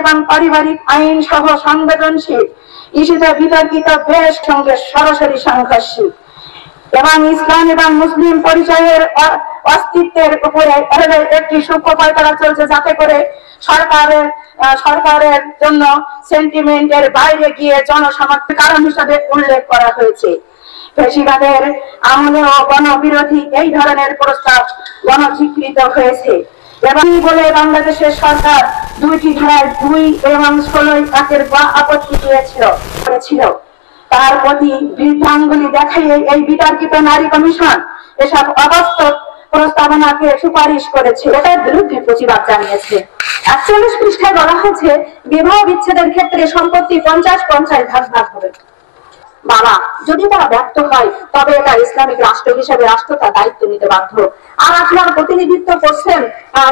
এবং পারিবারিক আইন সহ সংবেদনশীল ইস্যুতে বিতর্কিত বেশ সঙ্গে সরাসরি সাংঘর্ষিক এবং ইসলাম এবং মুসলিম পরিচয়ের অস্তিত্বের উপরে একটি সূক্ষ্ম পায়তারা চলছে, যাতে করে সরকারের জন্য সেন্টিমেন্টের বাইরে গিয়ে জনসমর্থনের কারণ হিসাবে উল্লেখ করা হয়েছে। ফ্যাসিবাদের আমলে ও গণবিরোধী এই ধরনের প্রস্তাব গণস্বীকৃত হয়েছে এবং বলে বাংলাদেশের সরকার 2টি ধারায় 2 এবং 16 আপত্তি করেছিল। তার প্রতি বৃদ্ধাঙ্গুলি দেখাইয়ে এই বিতর্কিত নারী কমিশন এসব অবাস্তব প্রস্তাবনাকে সুপারিশ করেছে, এটার বিরুদ্ধে প্রতিবাদ জানিয়েছে। 41 পৃষ্ঠায় বলা হয়েছে বিবাহ বিচ্ছেদের ক্ষেত্রে সম্পত্তি 50-50 ভাগ হবে। বাবা, যদি তারা ব্যর্থ হয় তবে এটা ইসলামিক রাষ্ট্র হিসেবে রাষ্ট্র তার দায়িত্ব নিতে বাধ্য। আর আপনার প্রতিনিধিত্ব করছেন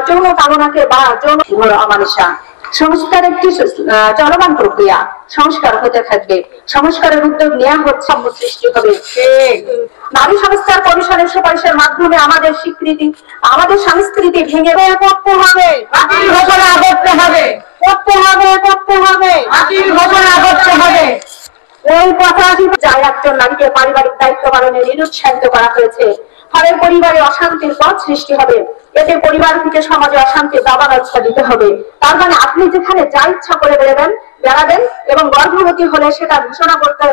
যৌন কামনাকে বা যৌন অমানিসা। সংস্কার একটি চলমান প্রক্রিয়া, সংস্কার হতে থাকবে, সংস্কারের উদ্যোগ নেওয়া হচ্ছে, সৃষ্টি হবে। নারী সংস্কার কমিশনের সুপারিশের মাধ্যমে আমাদের স্বীকৃতি, আমাদের সংস্কৃতি ভেঙে করতে হবে, ঘোষণা করতে হবে, করতে হবে, করতে হবে, ঘোষণা করতে হবে। ওই 85 যায় একজন নারীকে পারিবারিক দায়িত্ব পালনে নিরুৎসাহিত করা হয়েছে, ফলে পরিবারে অশান্তির পথ সৃষ্টি হবে। এতে পরিবার থেকে সমাজে অশান্তি দাবানল দিতে হবে। তার মানে আপনি যেখানে যা ইচ্ছা করে বেড়াবেন এবং গর্ভবতী হলে সেটা ঘোষণা করতে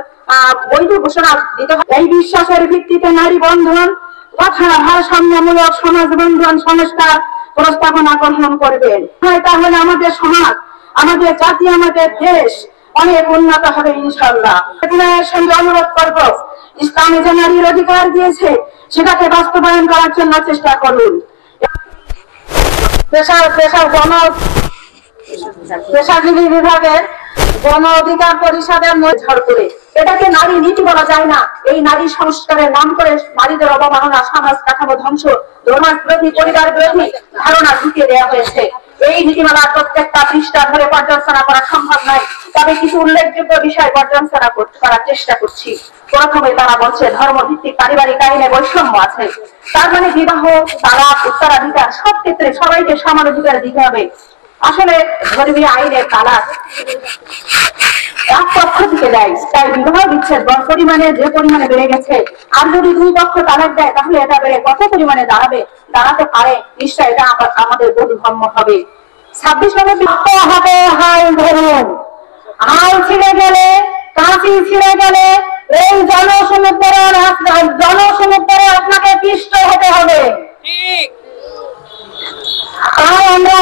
বৈধ ঘোষণা দিতে হবে। এই বিশ্বাসের ভিত্তিতে নারী বন্ধন তথা ভারসাম্যমূলক সমাজ বন্ধন সংস্কার প্রস্তাবনা গ্রহণ করবেন। তাহলে আমাদের সমাজ, আমাদের জাতি, আমাদের দেশ অনেক উন্নত হবে ইনশাআল্লাহ। আপনার সঙ্গে অনুরোধ করব, ইসলামে যে নারীর অধিকার দিয়েছে সেটাকে বাস্তবায়ন করার জন্য চেষ্টা করুন। পেশাজীবী বিভাগের গণ অধিকার পরিষদের ঝড় করে এটাকে নারী নীতি বলা যায় না। এই নারী সংস্কারের নাম করে নারীদের অবমাননা, সমাজ কাঠামো ধ্বংস, সমাজ বিরোধী, পরিবার বিরোধী ধারণা ঢুকিয়ে দেওয়া হয়েছে। এই নীতিমালার প্রত্যেকটা পৃষ্ঠা ধরে পর্যালোচনা করা সম্ভব নয়, তবে কিছু উল্লেখযোগ্য বিষয় পর্যালোচনা করার চেষ্টা করছি। প্রথমে তারা বলছে ধর্মভিত্তিক পারিবারিক আইনে বৈষম্য আছে। তার মানে বিবাহ, তালাক, উত্তরাধিকার সব ক্ষেত্রে সবাইকে সমান অধিকার দিতে হবে। আসলে ধর্মীয় আইনের তালাক এক পক্ষ থেকে দেয়, তাই বিবাহ বিচ্ছেদ যে পরিমাণে বেড়ে গেছে, আর যদি 2 পক্ষ তালাক দেয় তাহলে এটা বেড়ে কত পরিমাণে দাঁড়াতে পারে, নিশ্চয় এটা আমাদের বোধগম্য হবে। 26 নম্বর হবে হাল ধরুন। হাল ছিঁড়ে গেলে, কাঁচি ছিঁড়ে গেলে এই জনসমুদ্রে আপনাকে পিষ্ট হতে হবে। আর আমরা